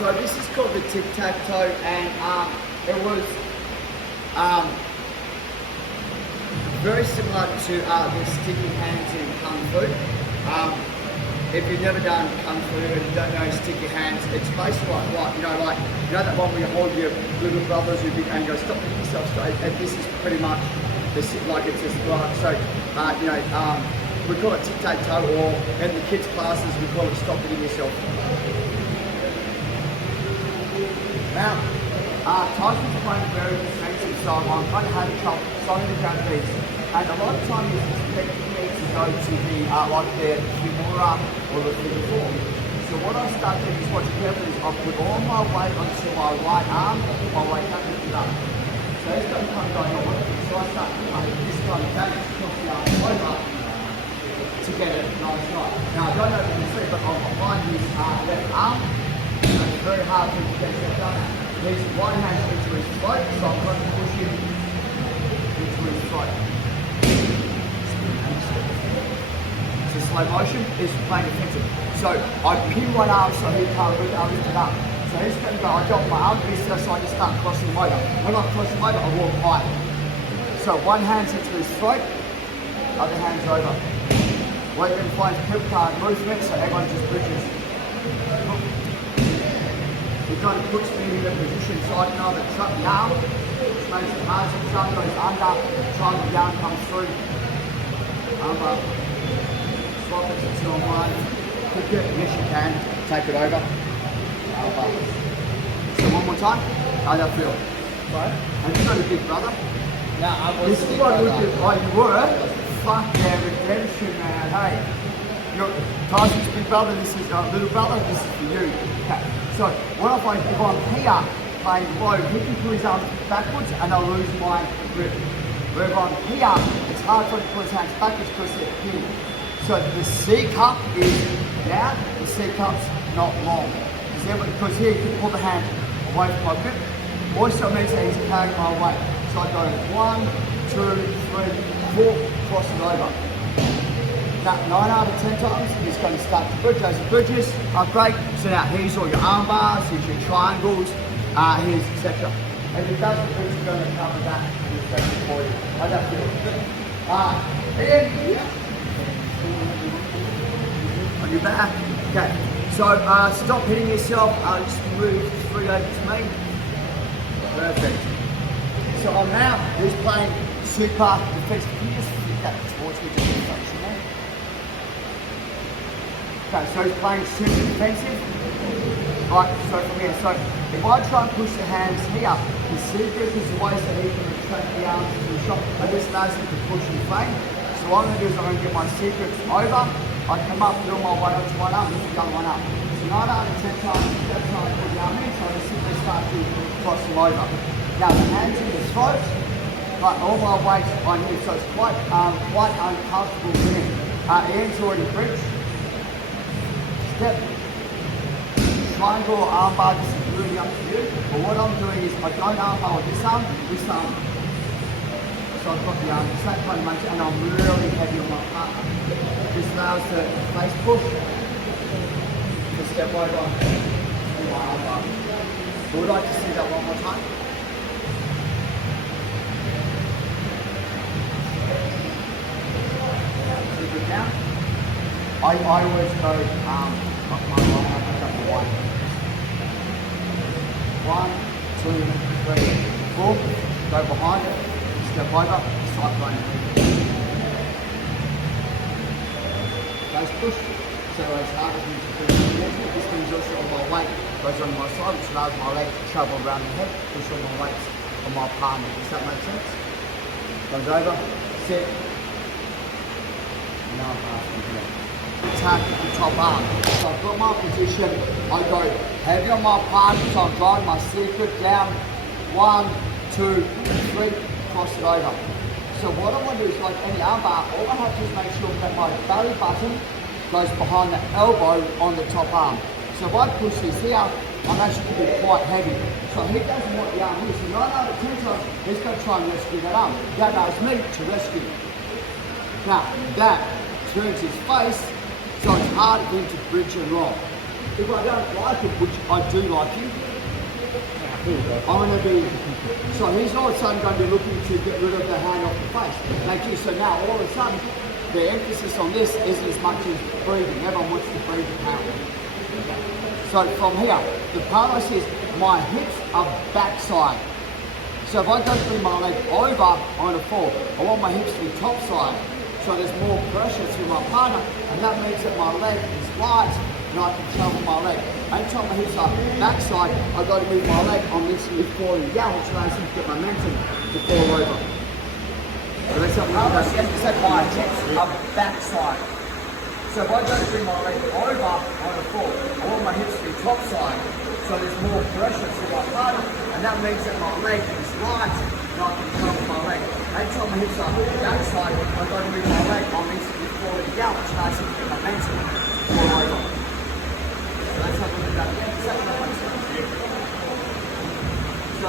So this is called the tic-tac-toe, and it was very similar to the sticky hands in Kung Fu. If you've never done Kung Fu and you don't know sticky hands, it's basically like you know that one where you hold your little brothers and you go, stop hitting yourself straight, and this is pretty much like it's just like, so we call it tic-tac-toe, or in the kids' classes we call it stop hitting yourself. Now, Tyson's playing very defensive, so I'm kind of having trouble slowing the ground these. And a lot of times it's expecting me to go to the like the Kimura or the figure four. So what I start doing is, what you carefully is, I put all my weight onto my right arm, my weight up and it up. So it's going to kind of go on. So I start this time back across the arm over to get it nice. Now I don't know if you can see, but I'm behind his left arm. It's very hard to get that done. His one hand into his throat, so I'm going to push him into his throat. So slow motion is playing defensive. So I pin one arm so he can't move, I lift it up. So he's going to go, I drop my arm, so I just start crossing him over. When I cross him over, I walk high. So one hand's into his throat, other hand's over. Wait and find hip card movement, so everyone just bridges. He kind of puts me in a position so I can either trap the arm, which makes it hard, so the arm goes under, triangle the arm comes through. Swap it to 2 on 1. Cook it, yes you can, take it over. So one more time, how does that feel? Right? And you got a big brother? No, I was. This is what we do. Oh, you were? Fuck yeah, redemption, man. Hey, you're Tyson's big brother, this is little brother, this is for you. Okay. So what I find, if I'm here playing low, he can pull his arms backwards and I'll lose my grip. Where if I'm here, it's hard for him to pull his hands backwards because they're here. So the C cup is down, the C cup's not long. Because here you can pull the hand away from my grip. Also means that he's carrying my weight. So I go 1, 2, 3, 4, cross it over. Now 9 out of 10 times he's going to start to bridge. As he bridges, great. So now here's all your arm bars, here's your triangles, here's etc. And if he doesn't bridge, we're going to cover that in a second for you. How does that feel? Ian? Yeah. On your back. Okay. So stop hitting yourself. Just move 3 over to me. Perfect. So I'm now, he's playing super defensive. Can you just flip that towards me just a touch, you know? Okay, so he's playing super defensive. Right, so from here. So if I try and push the hands here, the secret is the way so he can retract the arms to the shot. I just notice him to push and feint. So what I'm going to do is I'm going to get my secrets over. I come up, do my way onto one arm, lift the other one up. So 9 out of 10 times, that's how I put the arm in, so I just simply start to cross them over. Now the hands in the throat, but all my weight on here, so it's quite uncomfortable for him. Ian's already bridged. Step. Triangle or arm bar, this is really up to you. But what I'm doing is I don't arm bar with this arm. So I've got the arm, the same kind of motion, and I'm really heavy on my partner. This allows the face push to step over in my arm bar. Would like to see that one more time? Keep it down. I always go up my right arm, back up the one. 1, 2, 3, 4. Go behind it. Step over, cyclone. Face push, so as hard as you can. This means also on my weight goes on my side, which allows my leg to travel around the head, push on my weight on my partner. Does that make sense? Goes over, sit. Now half from here. Attack the top arm. So I've got my position, I go heavy on my partner, so I'm driving my secret down. 1, 2, 3. Cross it over. So what I want to do is, like any arm bar, all I have to do is make sure that my belly button goes behind the elbow on the top arm. So if I push this here, I'm actually going to be quite heavy. So he doesn't want the arm here. So 9 out of 10 times, he's going to try and rescue that arm. That allows me to rescue. Now, that turns his face, so it's hard for him to bridge and roll. if I don't like it, which I do like him, Here you go. I'm going to be, so he's all of a sudden going to be looking to get rid of the hand off the face. Thank you. So now all of a sudden, the emphasis on this isn't as much as breathing. Everyone wants to breathe apparently. So from here, the part I see is my hips are backside. So if I go through my leg over, I'm going to fall. I want my hips to be top side, so there's more pressure through my partner, and that means that my leg is light, and I can travel my leg. Anytime my hips are backside, I've got to move my leg, I'm instantly falling down, which allows me to get momentum to fall over. So that's something that my hips are backside. So if I go through my leg over, I'm going to fall. I want my hips to be top side, so there's more pressure through my partner, and that means that my leg is light, and I can travel my leg. Anytime my hips are backside, I've got to move my leg, I'm instantly falling down, which allows me to get momentum to fall over. So let's have a look at that again. Is that what that makes sense? So,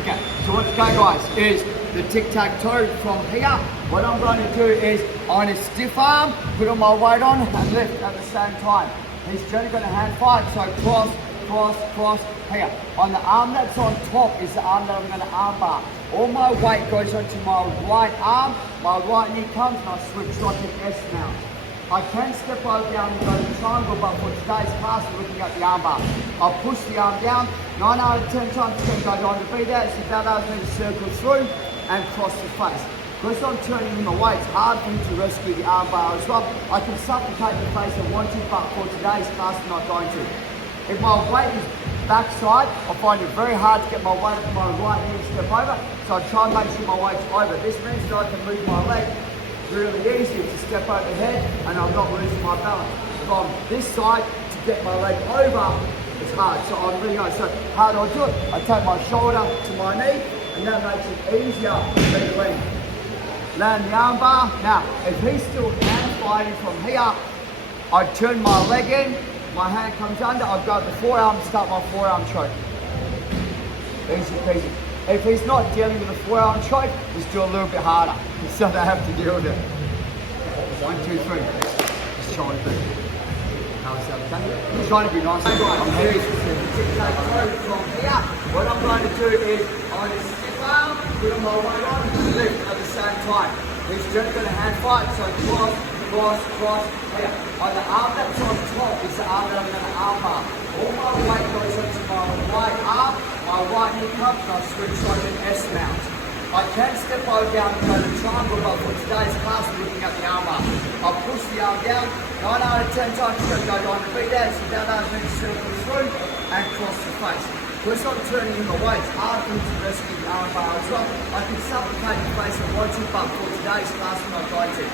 okay, so what's going guys is the tic-tac-toe from here. What I'm going to do is on a stiff arm, put on my weight on and lift at the same time. He's generally going to hand fight, so cross, cross, cross, here. On the arm that's on top is the arm that I'm going to arm bar. All my weight goes onto my right arm, my right knee comes and I switch like an S mount. I can step over down and go to the triangle, but for today's class we're looking at the arm bar. I'll push the arm down, 9 out of 10 times it's going to go down to be there, so that allows me to circle through and cross the face. Because I'm turning in the weight, it's hard for me to rescue the arm bar as well. I can supplicate the face I want to, but for today's class I'm not going to. If my weight is backside, I find it very hard to get my weight to my right knee and step over, so I try and make sure my weight's over. This means that I can move my leg really easy to step overhead and I'm not losing my balance. From this side to get my leg over, it's hard. So I'm really going. So how do I do it? I take my shoulder to my knee and that makes it easier for me to land. Land the arm bar. Now, if he's still hand fighting from here, I turn my leg in, my hand comes under, I go to the forearm, start my forearm choke. Easy peasy. If he's not dealing with a forearm choke, just do a little bit harder. So they have to deal with it. 1, 2, 3. Just trying to do. How is that okay? I'm trying to be nice. I'm heavy. From here, what I'm going to do is I'm going to step arm, put my weight on, lift at the same time. He's just going to hand fight, so cross, cross, cross, here. On the arm that's on top is the arm that I'm going to arm bar. All my weight goes onto my right arm, my right knee comes, and I switch like an S mount. I can step over down and go to the triangle, but for today's class we're looking at the arm bar. I'll push the arm down, 9 out of 10 times it's going to go down to be there, so that allows me to circle through and cross the face. Because I'm turning in the weight, it's hard for me to rescue the arm bar as well. I can supplicate the face if I want to, but for today's class I'm not going to.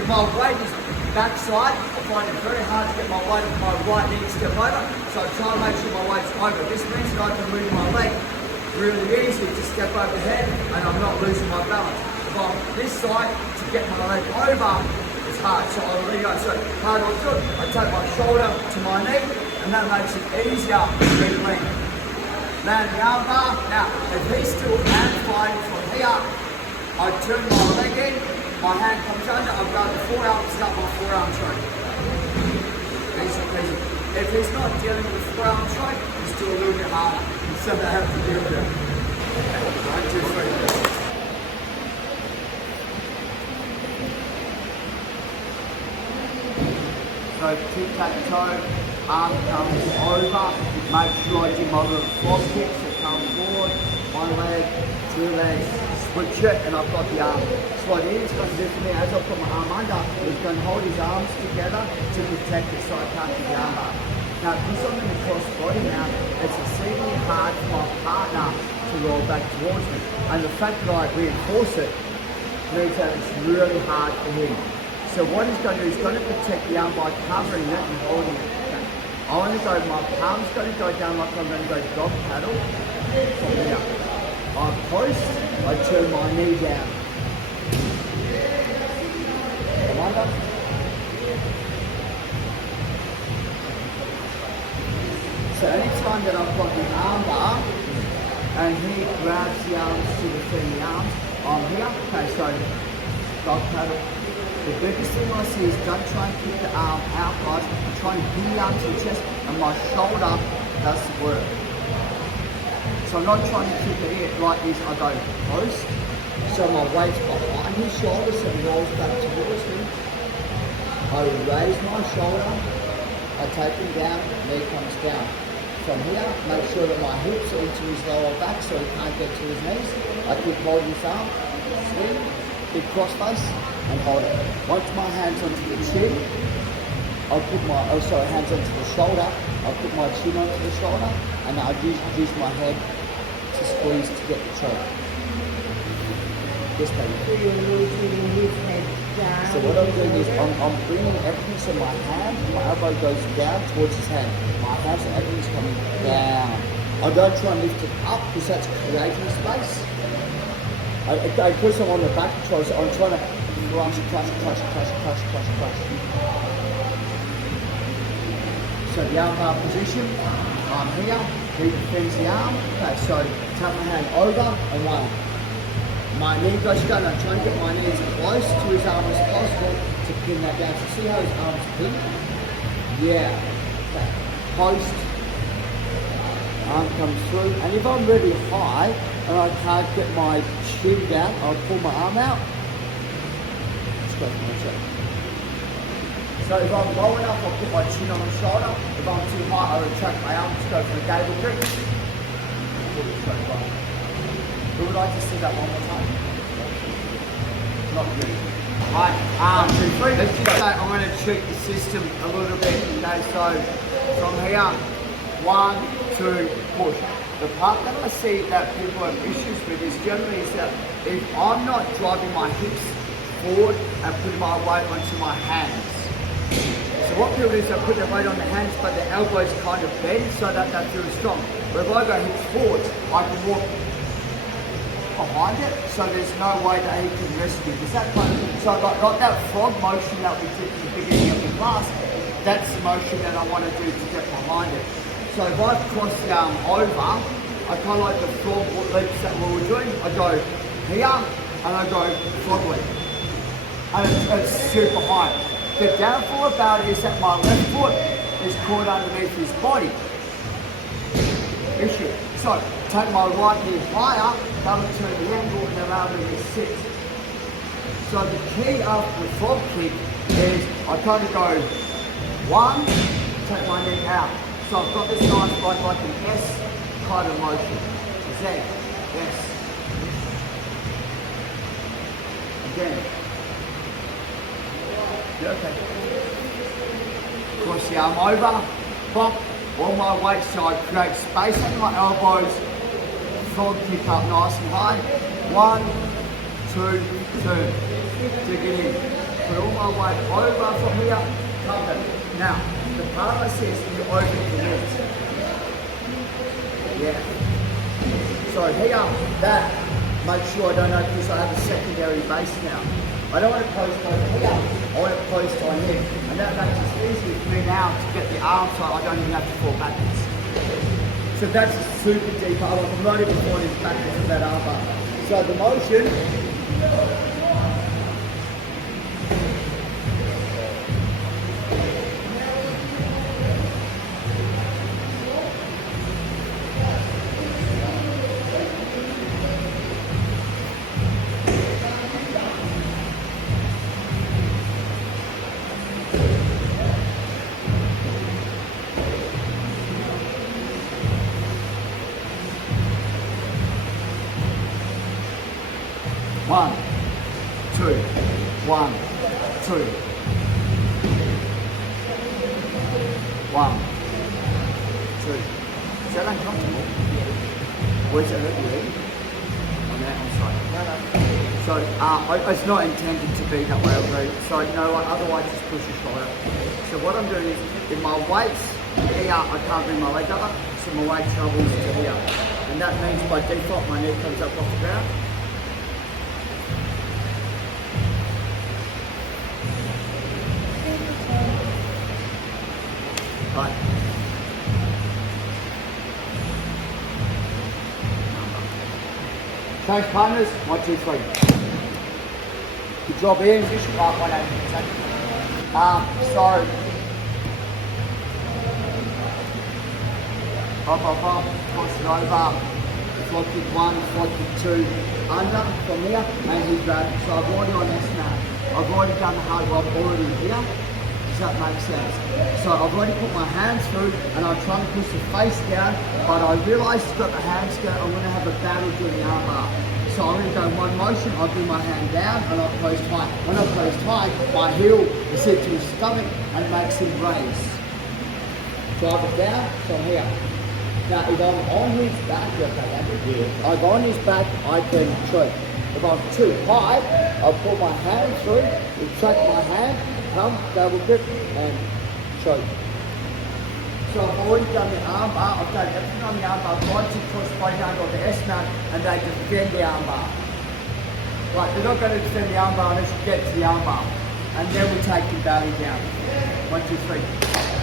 If my weight is backside, I find it very hard to get my weight with my right knee to step over, so I try and make sure my weight's over. This means that I can move my leg really easy to step overhead and I'm not losing my balance. If I'm this side, to get my leg over, it's hard. So I'll really go. So how do I do it? I take my shoulder to my knee and that makes it easier for me to lean. Land the arm bar. Now, if he's still hand fighting from here, I turn my leg in, my hand comes under, I'll go to the forearm, start my forearm choke. Easy peasy. If he's not dealing with the forearm choke, just do a little bit harder. So they have to deal with it. 1, 2, 3. So tic-tac-toe, arm comes over, make sure I do my little frog kicks that come forward, 1 leg, 2 legs, switch it, and I've got the arm. So what Ian's going to do for me, as I put my arm under, he's going to hold his arms together to protect it so I can't get the arm bar. Now, because I'm in the cross body now, it's exceedingly hard for my partner to roll back towards me. And the fact that I reinforce it means that it's really hard for him. So what he's going to do, he's going to protect the arm by covering it and holding it. I want to go, my palm's going to go down like I'm going to go dog paddle from here. I post, I turn my knee down. Come under. So anytime find that I've got the arm bar, and he grabs the arms to defend the arms. I'm here. Okay, so dog paddle. The biggest thing I see is don't try and kick the arm out, guys. Try and pin the arm to the chest, and my shoulder does the work. So I'm not trying to kick it in like this. I go close, so my weight's behind his shoulder, so he rolls back towards me. I raise my shoulder, I take him down, knee comes down. From here, make sure that my hips are into his lower back so he can't get to his knees. I keep holding his arm, swing, big crossface, and hold it. Once my hand's onto the chin, I'll put my, hands onto the shoulder, I'll put my chin onto the shoulder, and I'll use my head to squeeze to get the choke. Yes, baby. So you're rotating his head down. So what I'm doing is I'm bringing everything, so my hand, my elbow goes down towards his hand. My hands and everything's coming down. I don't try and lift it up because that's creating space. I push them on the back control, so I'm trying to crush. So the arm bar position, I'm here, he defends the arm. Okay, so tap my hand over and one. My knee goes down, I'm trying to get my knees close to his arm as possible to pin that down. So see how his arm's pinned? Yeah. Okay. Post. Arm comes through. And if I'm really high and I can't get my chin down, I'll pull my arm out. Let's go for my check. So if I'm low enough, I'll put my chin on my shoulder. If I'm too high, I'll retract my arm, just go for a gable grip. Who would like to see that one more time? Not really. Right, 1, 2, 3. Let's just say I'm going to cheat the system a little bit. Okay, so from here, 1, 2, push. The part that I see that people have issues with is generally is that if I'm not driving my hips forward and putting my weight onto my hands. So what people do is they put their weight on the hands, but their elbows kind of bend so that they feel strong. But if I go hips forward, I can walk behind it, so there's no way that he can rescue. Is that kind of, so like that frog motion that we did at the beginning of the class, that's the motion that I want to do to get behind it. So if I cross the arm over, I kind of like the frog leaps that we were doing. I go here, and I go frog leap. And it's super high. The downfall about it is that my left foot is caught underneath his body. Issue. So take my right knee higher, that'll turn the angle and allow me to sit. So the key after the frog kick is I kind of go 1, take my knee out. So I've got this nice like an S kind of motion. Z, S. Again. Yeah, okay. Cross the arm over, bump. All my weight, so I create space under my elbows, frog kick up nice and high. 1, 2, turn. Dig it in. Put all my weight over from here, come it. Now, the part I see is you overcommit. Yeah. So here, that, make sure I don't know because I have a secondary base now. I don't want to post over here, I want to post on here. And that makes it easy for me now to get the arm so I don't even have to fall backwards. So that's a super deep arm. I'm not even falling backwards with that arm bar. So the motion, One, two, 1, 2. 1, 2. Is that uncomfortable? Yeah. Where's that hurt you? On that, I'm sorry. So it's not intended to be that way, okay? So you know what, otherwise just push your shoulder. So what I'm doing is, if my weight's here, I can't bring my leg up, so my weight travels to here. And that means by default my knee comes up off the ground. Right. Change partners, 1, 2, 3. Good job, Ian. Right, 180. So, up, cross it over, float kick 1, float kick 2, under from here, and he grabbed. So I've already on this now. I've already done the hard lock already here. Does that make sense? So I've already put my hands through and I'm trying to push the face down, but I realise it's got the hands down, I'm going to have a battle doing the arm bar. So I'm going to go in one motion, I'll do my hand down and I'll close tight. When I close tight, my heel is hit to his stomach and makes him raise. Drive it down, so I'm here. Now if I'm on his back, I'm on his back, I can choke. If I'm too high, I'll put my hand through, retract my hand, come, double grip, and choke. So I've already done the arm bar, I've done everything on the arm bar, right to cross body down on the S-mount, and they defend the arm bar. Right, they're not going to defend the arm bar unless you get to the arm bar. And then we take the belly down. 1, 2, 3.